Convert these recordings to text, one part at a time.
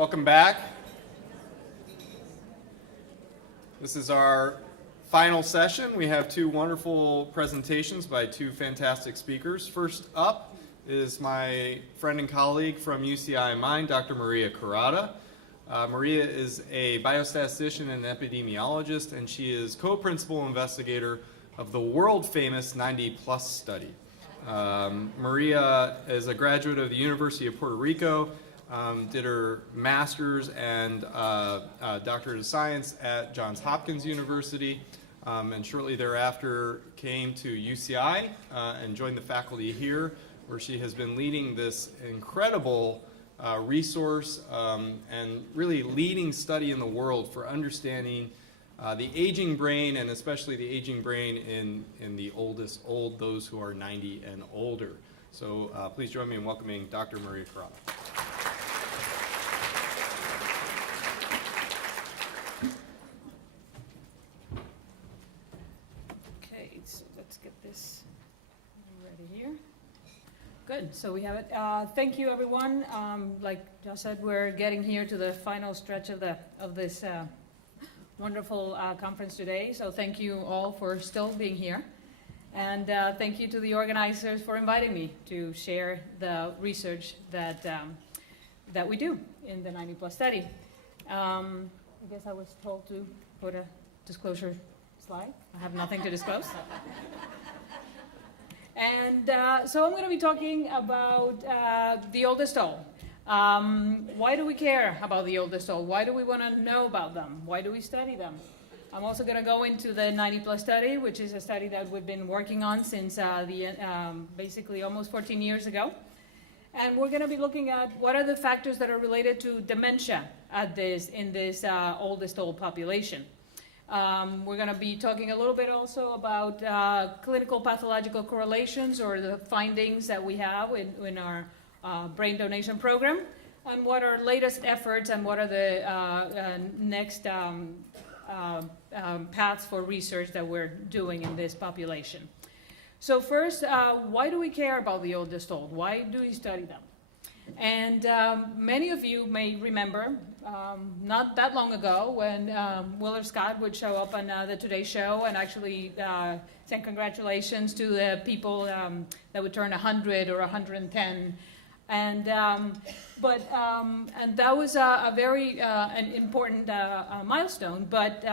Welcome back. This is our final session. We have two wonderful presentations by two fantastic speakers. First up is my friend and colleague from UCI Mind, Dr. Maria Corrada. Maria is a biostatistician and epidemiologist, and she is co-principal investigator of the world-famous 90+ study. Maria is a graduate of the University of Puerto Rico, did her master's and doctorate of science at Johns Hopkins University, and shortly thereafter came to UCI and joined the faculty here, where she has been leading this incredible resource and really leading study in the world for understanding the aging brain, and especially the aging brain in the old, those who are 90 and older. So please join me in welcoming Dr. Maria Corrada. Okay, so let's get this ready here. Good, so we have it. Thank you, everyone. Like Josh said, we're getting here to the final stretch of this wonderful conference today. So thank you all for still being here. And thank you to the organizers for inviting me to share the research that we do in the 90+ study. I guess I was told to put a disclosure slide. I have nothing to disclose. And so I'm going to be talking about the oldest old. Why do we care about the oldest old? Why do we want to know about them? Why do we study them? I'm also going to go into the 90+ study, which is a study that we've been working on since basically almost 14 years ago. And we're going to be looking at what are the factors that are related to dementia in this oldest old population. We're going to be talking a little bit also about clinical pathological correlations, or the findings that we have in our brain donation program, and what are latest efforts and what are the next paths for research that we're doing in this population. So first, why do we care about the oldest old? Why do we study them? And many of you may remember not that long ago when Willard Scott would show up on the Today Show and actually send congratulations to the people that would turn 100 or 110. And that was a very an important milestone. But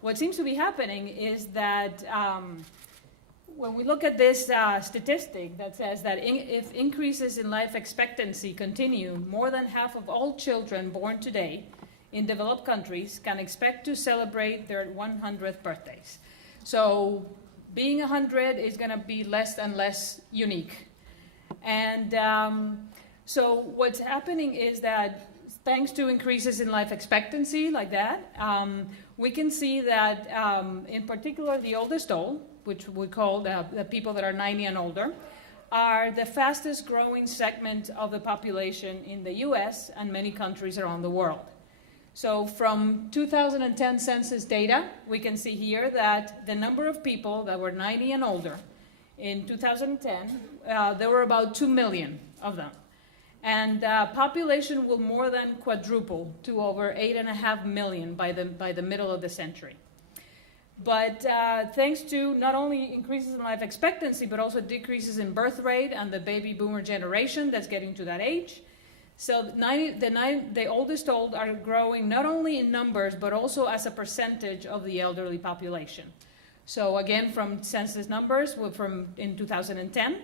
what seems to be happening is that when we look at this statistic that says that if increases in life expectancy continue, more than half of all children born today in developed countries can expect to celebrate their 100th birthdays. So being 100 is going to be less and less unique. And so what's happening is that thanks to increases in life expectancy like that, we can see that in particular the oldest old, which we call the people that are 90 and older, are the fastest growing segment of the population in the US and many countries around the world. So from 2010 census data, we can see here that the number of people that were 90 and older in 2010, there were about 2 million of them. And population will more than quadruple to over 8.5 million by the middle of the century. But thanks to not only increases in life expectancy, but also decreases in birth rate and the baby boomer generation that's getting to that age. So the oldest old are growing not only in numbers, but also as a percentage of the elderly population. So again, from census numbers, in 2010,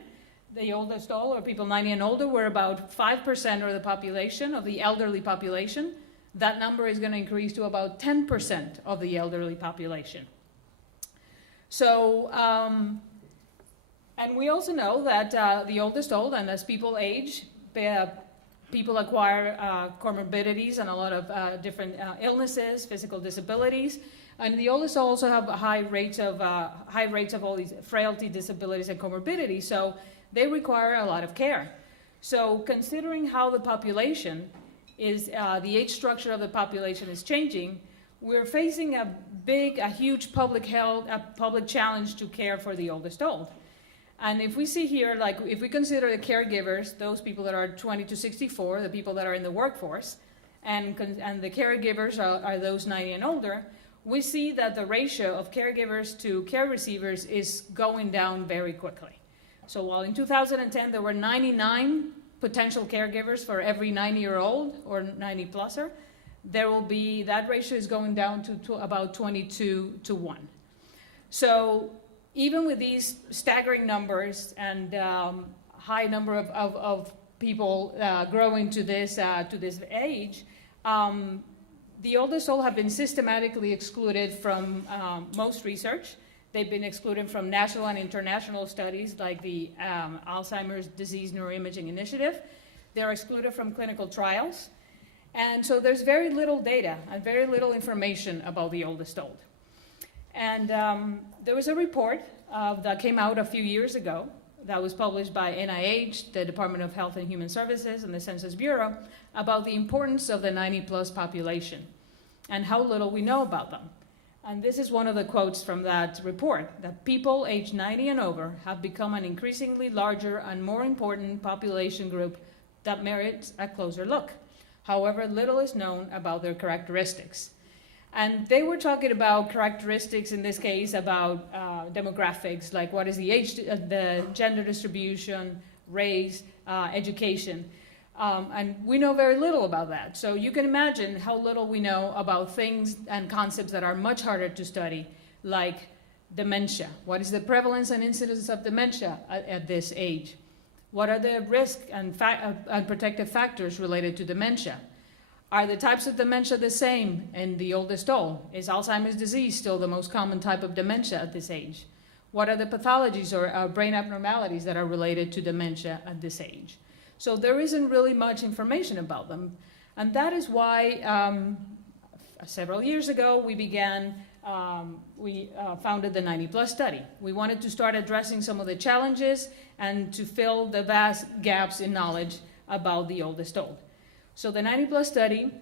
the oldest old, or people 90 and older, were about 5% of the population, of the elderly population. That number is going to increase to about 10% of the elderly population. So, and we also know that the oldest old, and as people age, people acquire comorbidities and a lot of different illnesses, physical disabilities, and the oldest also have high rates of all these frailty, disabilities, and comorbidities. So they require a lot of care. So considering how the population is, the age structure of the population is changing, we're facing a huge public challenge to care for the oldest old. And if we see here, if we consider the caregivers, those people that are 20 to 64, the people that are in the workforce, and the caregivers are those 90 and older, we see that the ratio of caregivers to care receivers is going down very quickly. So while in 2010 there were 99 potential caregivers for every 90-year-old or 90-pluser, that ratio is going down to about 22 to 1. So even with these staggering numbers and high number of people growing to this age, the oldest old have been systematically excluded from most research. They've been excluded from national and international studies like the Alzheimer's Disease Neuroimaging Initiative. They're excluded from clinical trials. And so there's very little data and very little information about the oldest old. And there was a report that came out a few years ago that was published by NIH, the Department of Health and Human Services, and the Census Bureau about the importance of the 90-plus population and how little we know about them. And this is one of the quotes from that report, that people aged 90 and over have become an increasingly larger and more important population group that merits a closer look. However, little is known about their characteristics. And they were talking about characteristics, in this case, about demographics, like what is the age, the gender distribution, race, education. And we know very little about that. So you can imagine how little we know about things and concepts that are much harder to study, like dementia. What is the prevalence and incidence of dementia at this age? What are the risk and protective factors related to dementia? Are the types of dementia the same in the oldest old? Is Alzheimer's disease still the most common type of dementia at this age? What are the pathologies or brain abnormalities that are related to dementia at this age? So there isn't really much information about them. And that is why several years ago we founded the 90-plus study. We wanted to start addressing some of the challenges and to fill the vast gaps in knowledge about the oldest old. So the 90-plus study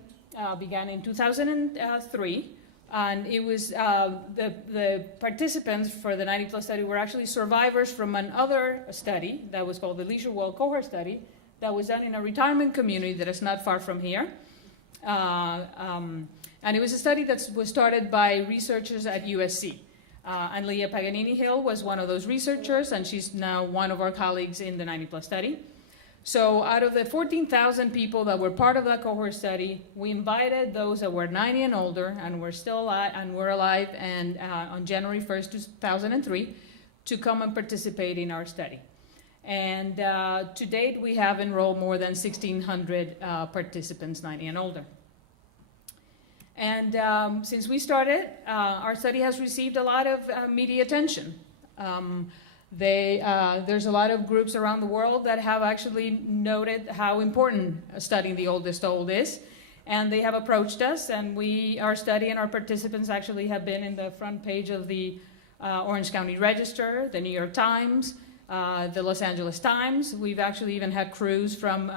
began in 2003, and it was the participants for the 90-plus study were actually survivors from another study that was called the Leisure World Cohort Study that was done in a retirement community that is not far from here. And it was a study that was started by researchers at USC. And Leah Paganini-Hill was one of those researchers, and she's now one of our colleagues in the 90-plus study. So out of the 14,000 people that were part of that cohort study, we invited those that were 90 and older and were still alive, and were alive and on January 1st, 2003, to come and participate in our study. And to date, we have enrolled more than 1,600 participants, 90 and older. And since we started, our study has received a lot of media attention. There's a lot of groups around the world that have actually noted how important studying the oldest old is. And they have approached us, and our study and our participants actually have been in the front page of the Orange County Register, the New York Times, the Los Angeles Times. We've actually even had crews from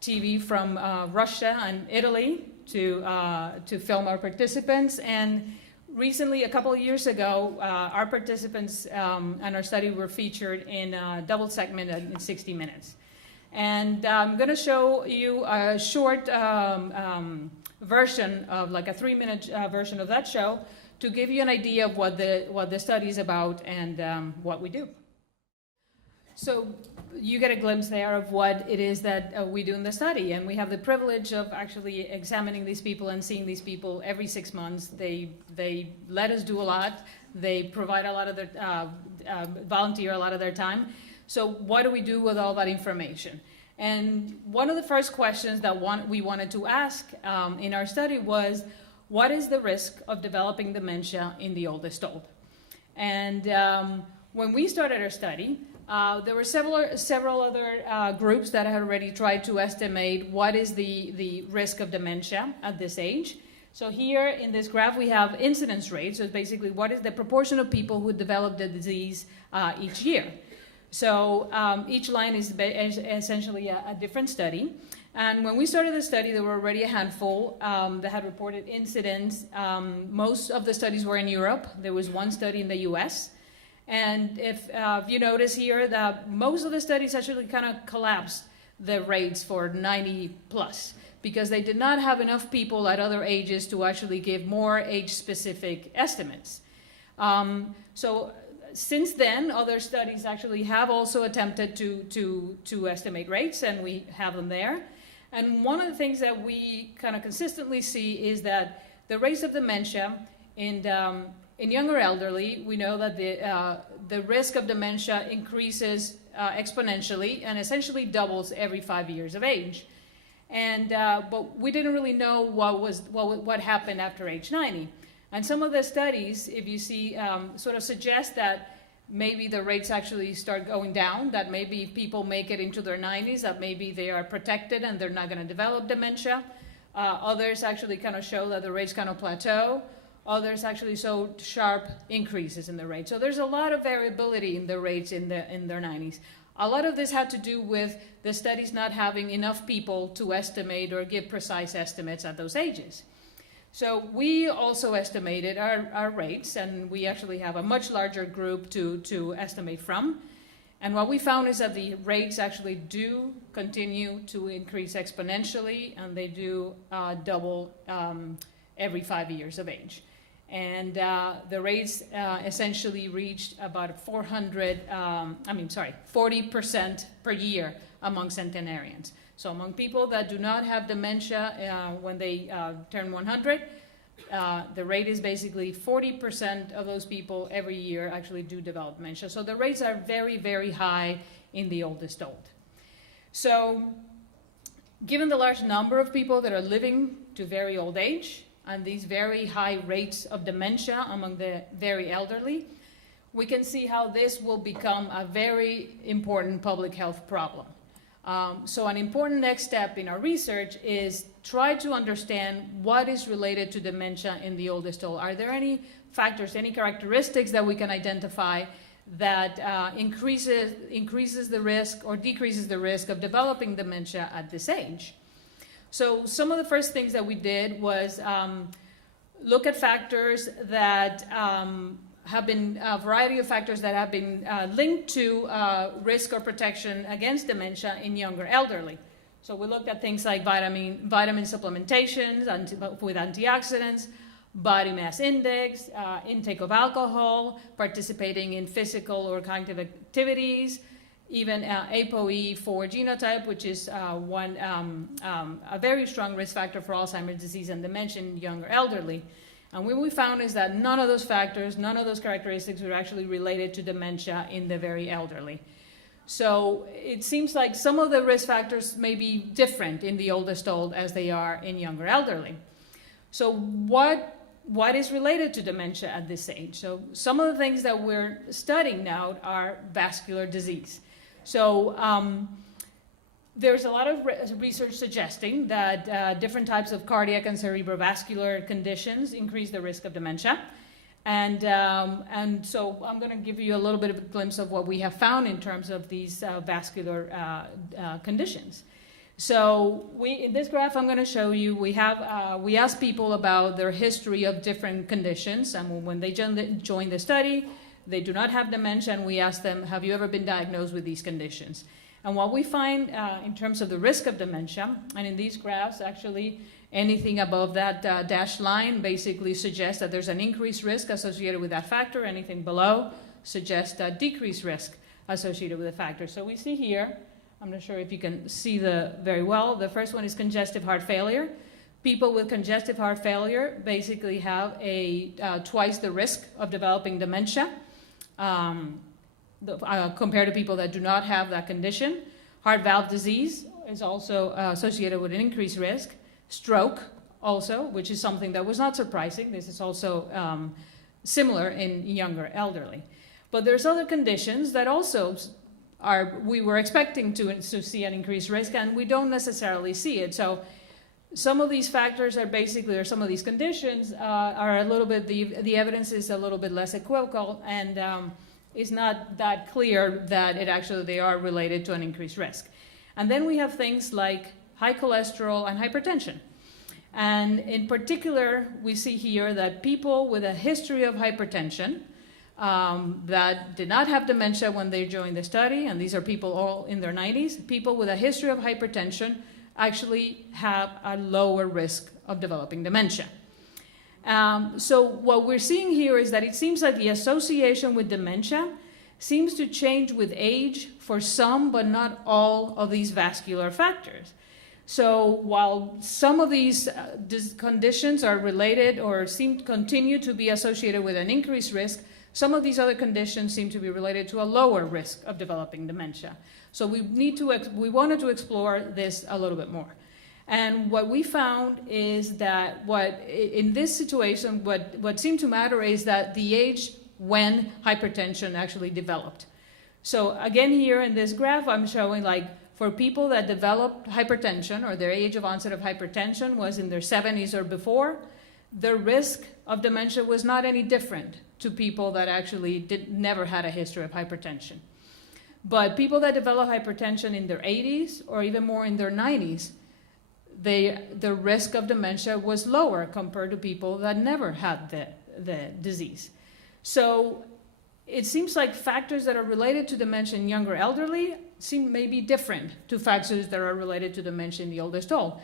TV from Russia and Italy to film our participants. And recently, a couple of years ago, our participants and our study were featured in a double segment in 60 Minutes. And I'm going to show you a short version of, like a 3-minute version of that show, to give you an idea of what the study is about and what we do. So you get a glimpse there of what it is that we do in the study, and we have the privilege of actually examining these people and seeing these people every 6 months. They let us do a lot. They provide a lot of their volunteer a lot of their time. So what do we do with all that information? And one of the first questions that we wanted to ask in our study was, what is the risk of developing dementia in the oldest old? And when we started our study, there were several other groups that had already tried to estimate what is the risk of dementia at this age. So here in this graph we have incidence rate, so it's basically what is the proportion of people who develop the disease each year. So each line is essentially a different study. And when we started the study, there were already a handful that had reported incidents. Most of the studies were in Europe. There was one study in the US. And if you notice here that most of the studies actually kind of collapsed the rates for 90 plus. because they did not have enough people at other ages to actually give more age-specific estimates. So since then, other studies actually have also attempted to estimate rates, and we have them there. And one of the things that we kind of consistently see is that the rates of dementia in younger elderly, we know that the risk of dementia increases exponentially and essentially doubles every 5 years of age. And but we didn't really know what happened after age 90. And some of the studies, if you see, sort of suggest that maybe the rates actually start going down, that maybe if people make it into their 90s, that maybe they are protected and they're not going to develop dementia. Others actually kind of show that the rates kind of plateau. Others actually show sharp increases in the rate. So there's a lot of variability in the rates in their 90s. A lot of this had to do with the studies not having enough people to estimate or give precise estimates at those ages. So we also estimated our rates, and we actually have a much larger group to estimate from. And what we found is that the rates actually do continue to increase exponentially, and they do double every 5 years of age. And the rates essentially reached about 40% per year among centenarians. So among people that do not have dementia when they turn 100, the rate is basically 40% of those people every year actually do develop dementia. So the rates are very, very high in the oldest old. So given the large number of people that are living to very old age and these very high rates of dementia among the very elderly, we can see how this will become a very important public health problem. So an important next step in our research is try to understand what is related to dementia in the oldest old. Are there any factors, any characteristics that we can identify that increases the risk or decreases the risk of developing dementia at this age? So some of the first things that we did was look at factors that have been a variety of factors that have been linked to risk or protection against dementia in younger elderly. So we looked at things like vitamin supplementations with antioxidants, body mass index, intake of alcohol, participating in physical or cognitive activities, even ApoE4 genotype, which is a very strong risk factor for Alzheimer's disease and dementia in younger elderly. And what we found is that none of those factors, none of those characteristics were actually related to dementia in the very elderly. So it seems like some of the risk factors may be different in the oldest old as they are in younger elderly. So what is related to dementia at this age? So some of the things that we're studying now are vascular disease. So there's a lot of research suggesting that different types of cardiac and cerebrovascular conditions increase the risk of dementia. And so I'm going to give you a little bit of a glimpse of what we have found in terms of these vascular conditions. So in this graph I'm going to show you, we asked people about their history of different conditions, and when they join the study, they do not have dementia, and we asked them, have you ever been diagnosed with these conditions? And what we find in terms of the risk of dementia, and in these graphs actually anything above that dashed line basically suggests that there's an increased risk associated with that factor. Anything below suggests a decreased risk associated with the factor. So we see here, I'm not sure if you can see very well, the first one is congestive heart failure. People with congestive heart failure basically have twice the risk of developing dementia compared to people that do not have that condition. Heart valve disease is also associated with an increased risk. Stroke also, which is something that was not surprising. This is also similar in younger elderly. But there's other conditions that also we were expecting to see an increased risk, and we don't necessarily see it. So some of these factors are basically, or some of these conditions are a little bit, the evidence is a little bit less equivocal, and it's not that clear that they are related to an increased risk. And then we have things like high cholesterol and hypertension. And in particular, we see here that people with a history of hypertension that did not have dementia when they joined the study, and these are people all in their 90s, people with a history of hypertension actually have a lower risk of developing dementia. So what we're seeing here is that it seems like the association with dementia seems to change with age for some, but not all of these vascular factors. So while some of these conditions are related or seem to continue to be associated with an increased risk, some of these other conditions seem to be related to a lower risk of developing dementia. So we wanted to explore this a little bit more. And what we found is that in this situation, what seemed to matter is that the age when hypertension actually developed. So again, here in this graph, I'm showing like for people that developed hypertension or their age of onset of hypertension was in their 70s or before, their risk of dementia was not any different to people that actually never had a history of hypertension. But people that develop hypertension in their 80s or even more in their 90s, the risk of dementia was lower compared to people that never had the disease. So it seems like factors that are related to dementia in younger elderly seem maybe different to factors that are related to dementia in the oldest old.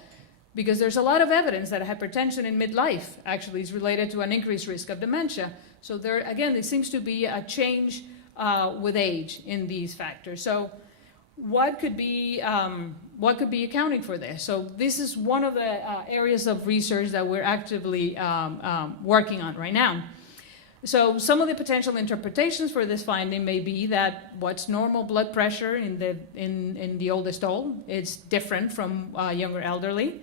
Because there's a lot of evidence that hypertension in midlife actually is related to an increased risk of dementia. So there seems to be a change with age in these factors. So what could be accounting for this? So this is one of the areas of research that we're actively working on right now. So some of the potential interpretations for this finding may be that what's normal blood pressure in the oldest old is different from younger elderly.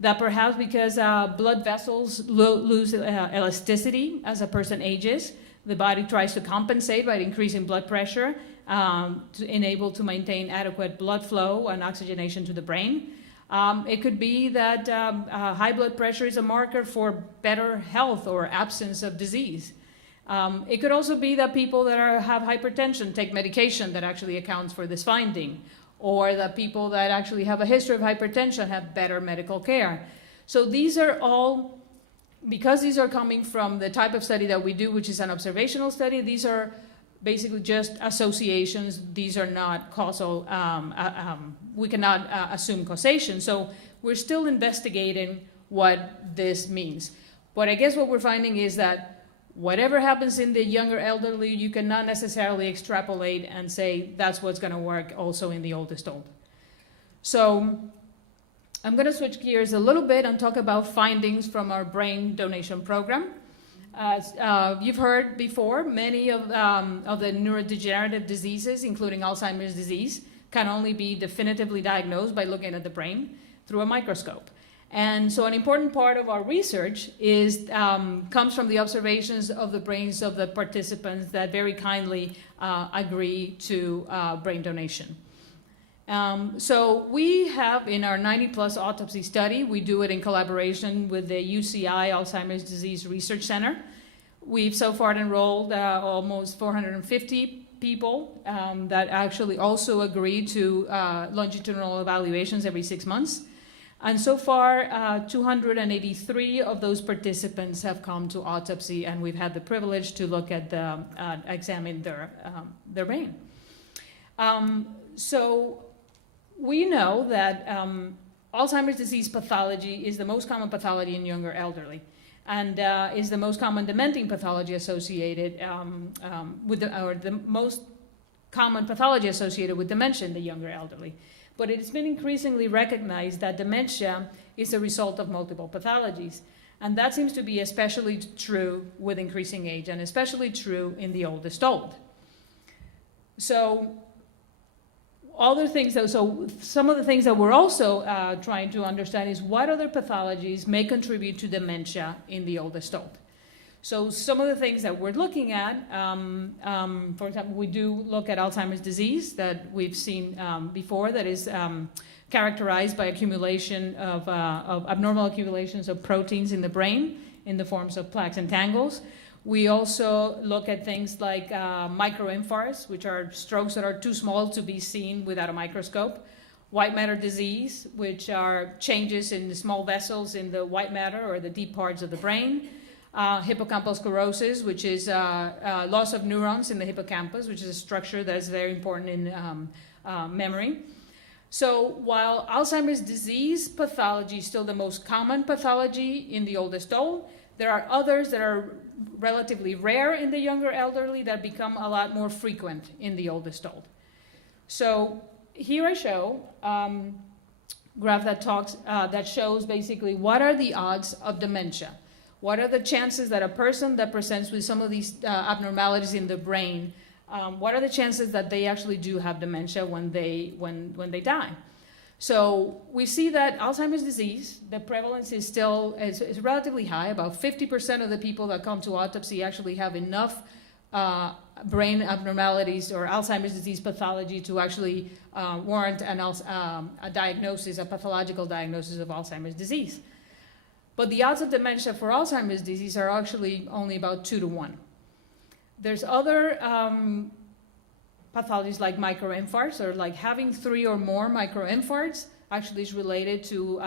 That perhaps because blood vessels lose elasticity as a person ages, the body tries to compensate by increasing blood pressure to enable to maintain adequate blood flow and oxygenation to the brain. It could be that high blood pressure is a marker for better health or absence of disease. It could also be that people that have hypertension take medication that actually accounts for this finding, or that people that actually have a history of hypertension have better medical care. So these are all, because these are coming from the type of study that we do, which is an observational study, these are basically just associations. These are not causal, we cannot assume causation. So we're still investigating what this means. But I guess what we're finding is that whatever happens in the younger elderly, you cannot necessarily extrapolate and say that's what's going to work also in the oldest old. So I'm going to switch gears a little bit and talk about findings from our brain donation program. As you've heard before, many of the neurodegenerative diseases, including Alzheimer's disease, can only be definitively diagnosed by looking at the brain through a microscope. And so an important part of our research comes from the observations of the brains of the participants that very kindly agree to brain donation. So we have in our 90+ autopsy study, we do it in collaboration with the UCI Alzheimer's Disease Research Center. We've so far enrolled almost 450 people that actually also agree to longitudinal evaluations every 6 months. And so far, 283 of those participants have come to autopsy, and we've had the privilege to look at examine their brain. So we know that Alzheimer's disease pathology is the most common pathology in younger elderly, and is the most common dementing pathology associated the most common pathology associated with dementia in the younger elderly. But it's been increasingly recognized that dementia is a result of multiple pathologies. And that seems to be especially true with increasing age, and especially true in the oldest old. So some of the things that we're also trying to understand is what other pathologies may contribute to dementia in the oldest old. So some of the things that we're looking at, for example, we do look at Alzheimer's disease that we've seen before, that is characterized by accumulation of abnormal accumulations of proteins in the brain in the forms of plaques and tangles. We also look at things like microinfarcts, which are strokes that are too small to be seen without a microscope. White matter disease, which are changes in the small vessels in the white matter or the deep parts of the brain. Hippocampal sclerosis, which is loss of neurons in the hippocampus, which is a structure that is very important in memory. So while Alzheimer's disease pathology is still the most common pathology in the oldest old, there are others that are relatively rare in the younger elderly that become a lot more frequent in the oldest old. So here I show graph that shows basically what are the odds of dementia. What are the chances that a person that presents with some of these abnormalities in the brain, what are the chances that they actually do have dementia when they die? So we see that Alzheimer's disease, the prevalence is still is relatively high. About 50% of the people that come to autopsy actually have enough brain abnormalities or Alzheimer's disease pathology to actually warrant a diagnosis, a pathological diagnosis of Alzheimer's disease. But the odds of dementia for Alzheimer's disease are actually only about 2 to 1. There's other pathologies like microinfarcts, or like having 3 or more microinfarcts actually is related to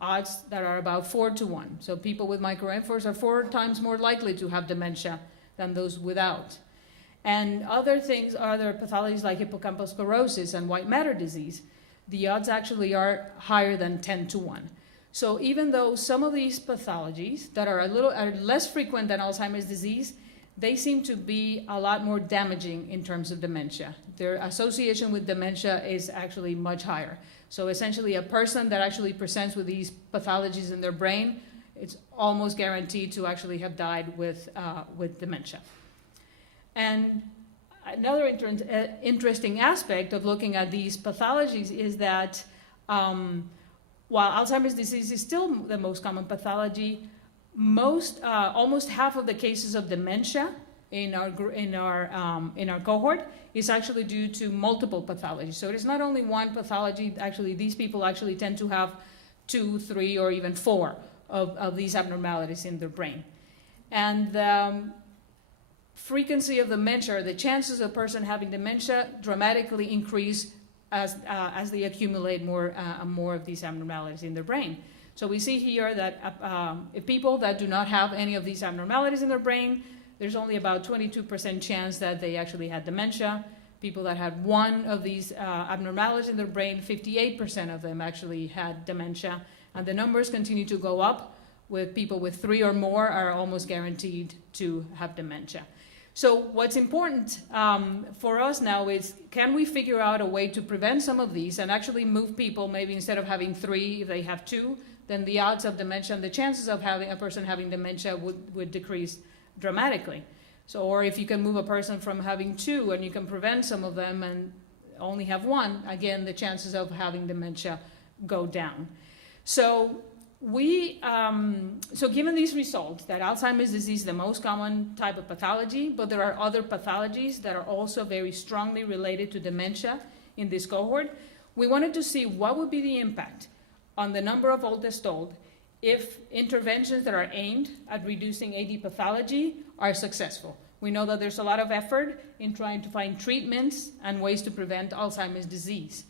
odds that are about 4 to 1. So people with microinfarcts are 4 times more likely to have dementia than those without. And other things, other pathologies like hippocampal sclerosis and white matter disease, the odds actually are higher than 10 to 1. So even though some of these pathologies that are less frequent than Alzheimer's disease, they seem to be a lot more damaging in terms of dementia. Their association with dementia is actually much higher. So essentially a person that actually presents with these pathologies in their brain, it's almost guaranteed to actually have died with dementia. And another interesting aspect of looking at these pathologies is that while Alzheimer's disease is still the most common pathology, almost half of the cases of dementia in our cohort is actually due to multiple pathologies. So it is not only one pathology. Actually, these people actually tend to have 2, 3, or even 4 of these abnormalities in their brain. And the frequency of dementia, or the chances of a person having dementia, dramatically increase as they accumulate more of these abnormalities in their brain. So we see here that if people that do not have any of these abnormalities in their brain, there's only about 22% chance that they actually had dementia. People that had one of these abnormalities in their brain, 58% of them actually had dementia. And the numbers continue to go up, with people with 3 or more are almost guaranteed to have dementia. So what's important for us now is, can we figure out a way to prevent some of these and actually move people, maybe instead of having 3, if they have 2, then the odds of dementia and the chances of having a person having dementia would decrease dramatically. So, or if you can move a person from having 2 and you can prevent some of them and only have 1, again, the chances of having dementia go down. So so given these results, that Alzheimer's disease is the most common type of pathology, but there are other pathologies that are also very strongly related to dementia in this cohort, we wanted to see what would be the impact on the number of oldest old if interventions that are aimed at reducing AD pathology are successful. We know that there's a lot of effort in trying to find treatments and ways to prevent Alzheimer's disease.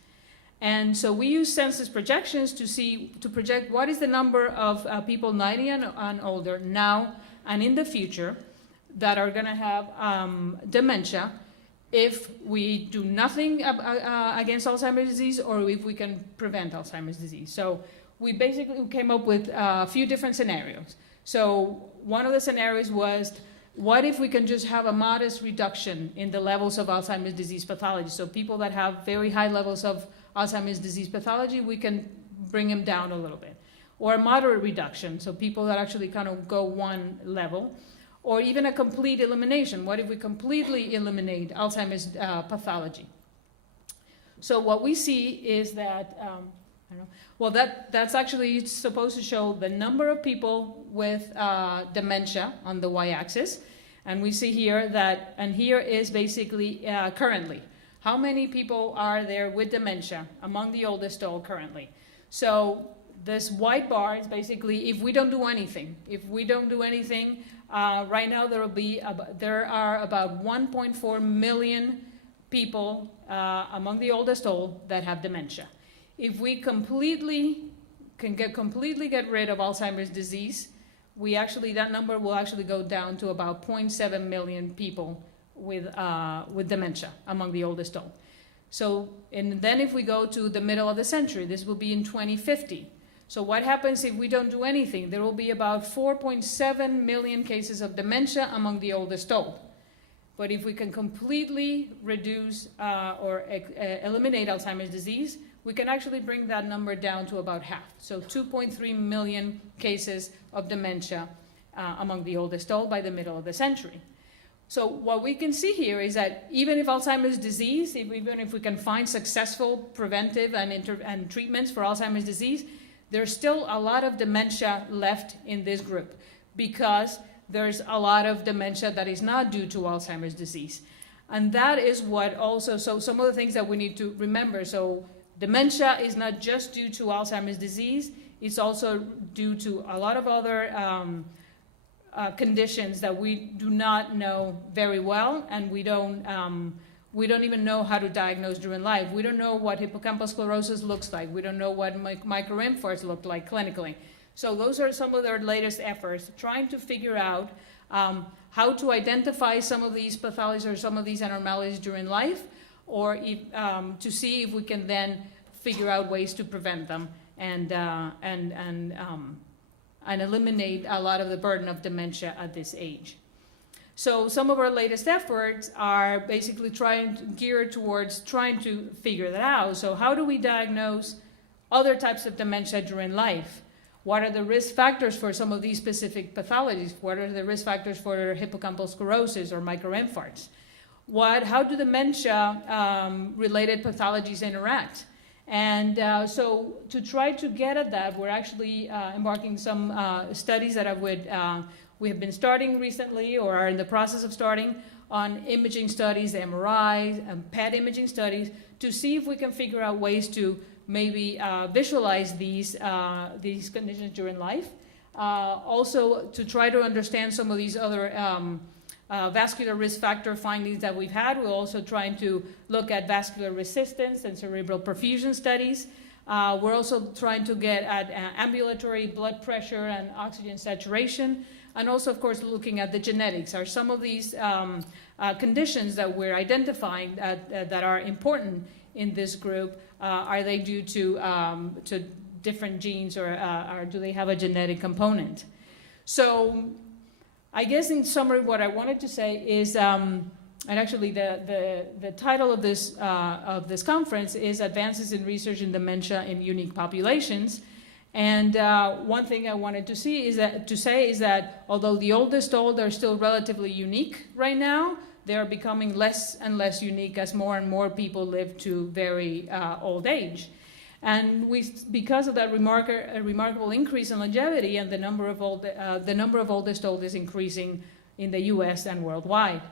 And so we use census projections to project what is the number of people 90 and older now and in the future that are going to have dementia if we do nothing against Alzheimer's disease, or if we can prevent Alzheimer's disease. So we basically came up with a few different scenarios. So one of the scenarios was, what if we can just have a modest reduction in the levels of Alzheimer's disease pathology? So people that have very high levels of Alzheimer's disease pathology, we can bring them down a little bit. Or a moderate reduction, so people that actually kind of go one level. Or even a complete elimination. What if we completely eliminate Alzheimer's pathology? So what we see is that, that's actually supposed to show the number of people with dementia on the y-axis. And we see here that, and here is basically currently. How many people are there with dementia among the oldest old currently? So this white bar is basically if we don't do anything. If we don't do anything, right now there are about 1.4 million people among the oldest old that have dementia. If we can completely get rid of Alzheimer's disease, that number will actually go down to about 0.7 million people with dementia among the oldest old. So, and then if we go to the middle of the century, this will be in 2050. So what happens if we don't do anything? There will be about 4.7 million cases of dementia among the oldest old. But if we can completely reduce or eliminate Alzheimer's disease, we can actually bring that number down to about half. So 2.3 million cases of dementia among the oldest old by the middle of the century. So what we can see here is that even if Alzheimer's disease, even if we can find successful preventive and treatments for Alzheimer's disease, there's still a lot of dementia left in this group because there's a lot of dementia that is not due to Alzheimer's disease. And that is what also, so some of the things that we need to remember. So dementia is not just due to Alzheimer's disease, it's also due to a lot of other conditions that we do not know very well, and we don't even know how to diagnose during life. We don't know what hippocampal sclerosis looks like. We don't know what microinfarcts look like clinically. So those are some of their latest efforts, trying to figure out how to identify some of these pathologies or some of these abnormalities during life, or if, to see if we can then figure out ways to prevent them and eliminate a lot of the burden of dementia at this age. So some of our latest efforts are basically geared towards trying to figure that out. So how do we diagnose other types of dementia during life? What are the risk factors for some of these specific pathologies? What are the risk factors for hippocampal sclerosis or microinfarcts? How do dementia-related pathologies interact? And so to try to get at that, we're actually embarking some studies that we have been starting recently or are in the process of starting on imaging studies, MRI, and PET imaging studies, to see if we can figure out ways to maybe visualize these conditions during life. Also to try to understand some of these other vascular risk factor findings that we've had. We're also trying to look at vascular resistance and cerebral perfusion studies. We're also trying to get at ambulatory blood pressure and oxygen saturation, and also, of course, looking at the genetics. Are some of these conditions that we're identifying that are important in this group, are they due to different genes, or do they have a genetic component? So I guess in summary, what I wanted to say is, and actually the title of this conference is Advances in Research in Dementia in Unique Populations. And one thing I wanted to say is that although the oldest old are still relatively unique right now, they are becoming less and less unique as more and more people live to very old age. And because of that remarkable increase in longevity, and the number of oldest old is increasing in the U.S. and worldwide.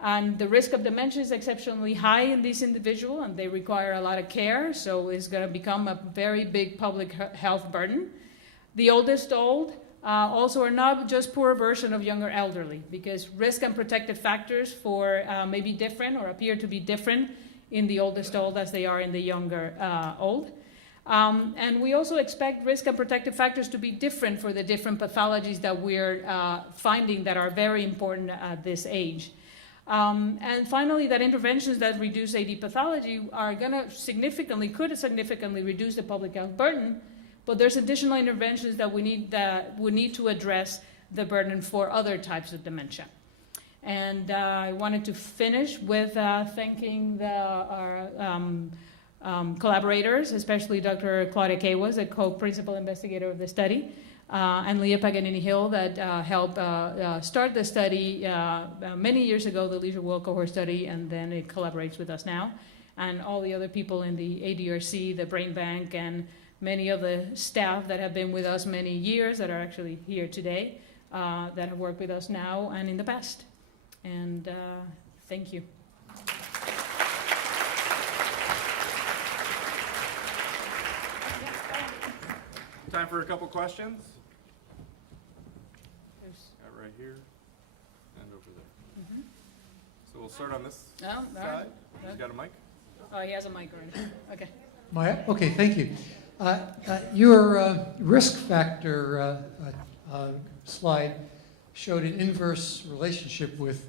And the risk of dementia is exceptionally high in these individuals, and they require a lot of care, so it's going to become a very big public health burden. The oldest old also are not just poor version of younger elderly, because risk and protective factors may be different or appear to be different in the oldest old as they are in the younger old. And we also expect risk and protective factors to be different for the different pathologies that we're finding that are very important at this age. And finally, that interventions that reduce AD pathology are could significantly reduce the public health burden, but there's additional interventions that we need to address the burden for other types of dementia. And I wanted to finish with thanking our collaborators, especially Dr. Claudia Cawas, the co-principal investigator of the study, and Leah Paganini-Hill that helped start the study many years ago, the Leisure World Cohort study, and then it collaborates with us now. And all the other people in the ADRC, the Brain Bank, and many of the staff that have been with us many years that are actually here today, that have worked with us now and in the past. And thank you. Time for a couple questions. Got right here and over there. Mm-hmm. So we'll start on this side. Right. Who's got a mic? Oh, he has a mic already. Okay. Okay, thank you. Your risk factor slide showed an inverse relationship with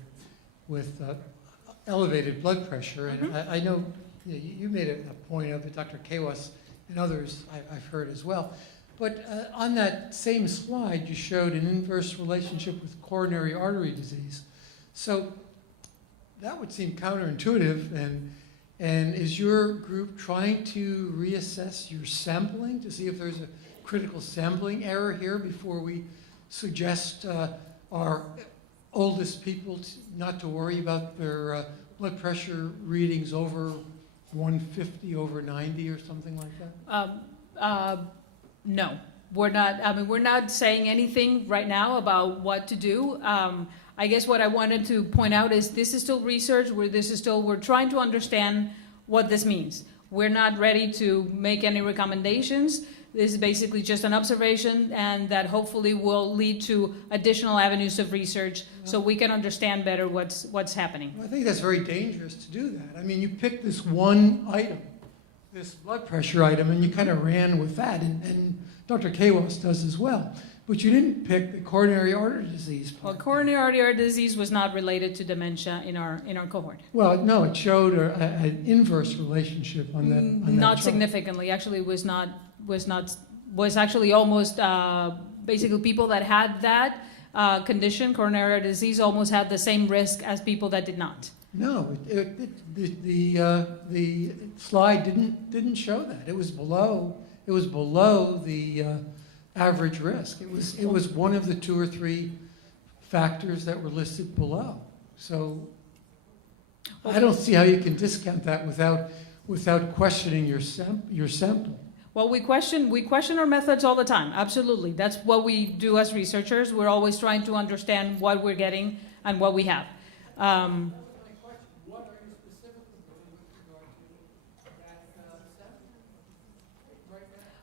elevated blood pressure, and I know you made a point of it, Dr. Kawas and others I've heard as well. But on that same slide, you showed an inverse relationship with coronary artery disease. So that would seem counterintuitive, and is your group trying to reassess your sampling to see if there's a critical sampling error here before we suggest our oldest people not to worry about their blood pressure readings over 150 over 90 or something like that? No, we're not. I mean, we're not saying anything right now about what to do. I guess what I wanted to point out is this is still research. We're trying to understand what this means. We're not ready to make any recommendations. This is basically just an observation, and that hopefully will lead to additional avenues of research so we can understand better what's happening. Well, I think that's very dangerous to do that. I mean, you picked this one item, this blood pressure item, and you kind of ran with that, and Dr. Kawas does as well. But you didn't pick the coronary artery disease part. Well, coronary artery disease was not related to dementia in our cohort. Well, no, it showed an inverse relationship on that. On that Not chart. significantly. Actually, was actually almost basically people that had that condition, coronary artery disease, almost had the same risk as people that did not. No, the slide didn't show that. It was below the average risk. It was one of the 2 or 3 factors that were listed below. So I don't see how you can discount that without questioning your sample. Well, we question our methods all the time. Absolutely, that's what we do as researchers. We're always trying to understand what we're getting and what we have.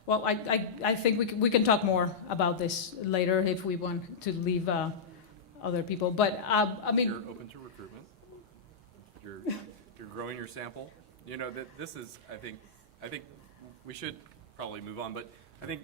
Well, I think we can talk more about this later if we want to leave other people. But I mean, You're open to recruitment. You're growing your sample. You know that this is. I think we should probably move on. But I think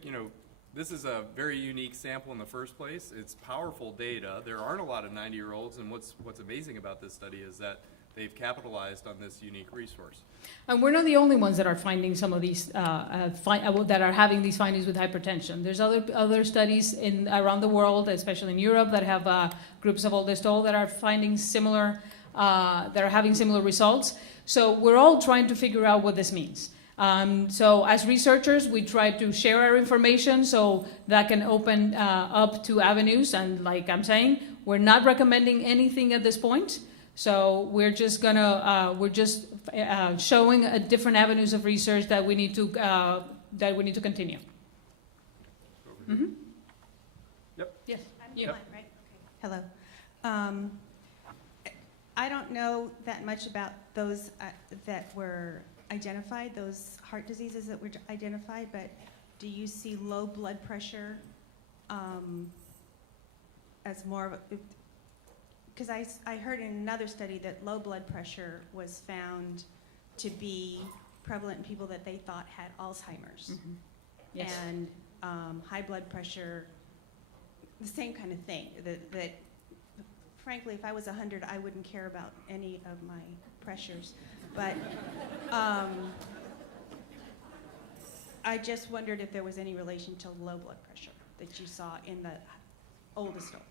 this is a very unique sample in the first place. It's powerful data. There aren't a lot of 90-year-olds, and what's amazing about this study is that they've capitalized on this unique resource. and we're not the only ones that are finding some of these that are having these findings with hypertension. There's other studies around the world, especially in Europe, that have groups of oldest old that are finding similar, that are having similar results. So we're all trying to figure out what this means. So as researchers, we try to share our information so that can open up to avenues. And like I'm saying, we're not recommending anything at this point. So we're just showing different avenues of research that we need to continue. Mm-hmm. Yep. Yes. I'm You. on, right? Okay. Hello. I don't know that much about those that were identified, those heart diseases that were identified, but do you see low blood pressure as more of a... Because I heard in another study that low blood pressure was found to be prevalent in people that they thought had Alzheimer's. Mm-hmm. Yes. And high blood pressure, the same kind of thing. That frankly, if I was 100, I wouldn't care about any of my pressures. But I just wondered if there was any relation to low blood pressure that you saw in the oldest old.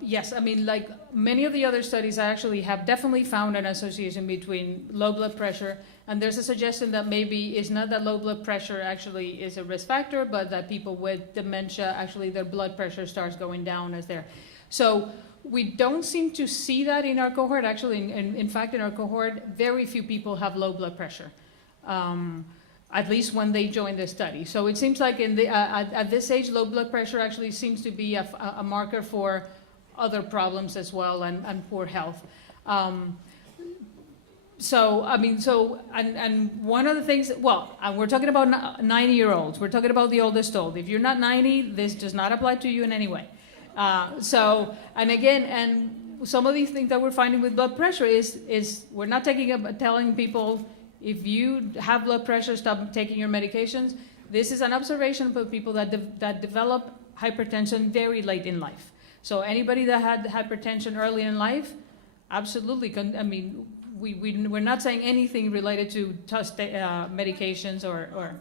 Yes, I mean, like many of the other studies, I actually have definitely found an association between low blood pressure, and there's a suggestion that maybe it's not that low blood pressure actually is a risk factor, but that people with dementia, actually their blood pressure starts going down as they're. So we don't seem to see that in our cohort. Actually, in fact, in our cohort, very few people have low blood pressure, at least when they join the study. So it seems like at this age, low blood pressure actually seems to be a marker for other problems as well, and poor health. So, I mean, and one of the things, and we're talking about 90-year-olds. We're talking about the oldest old. If you're not 90, this does not apply to you in any way. And again, and some of these things that we're finding with blood pressure is we're not telling people, if you have blood pressure, stop taking your medications. This is an observation for people that develop hypertension very late in life. So anybody that had hypertension early in life, absolutely, we're not saying anything related to medications or.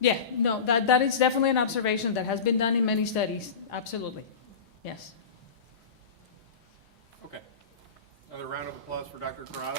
Yeah, no, that is definitely an observation that has been done in many studies, absolutely, yes. Okay. Another round of applause for Dr. Corrada.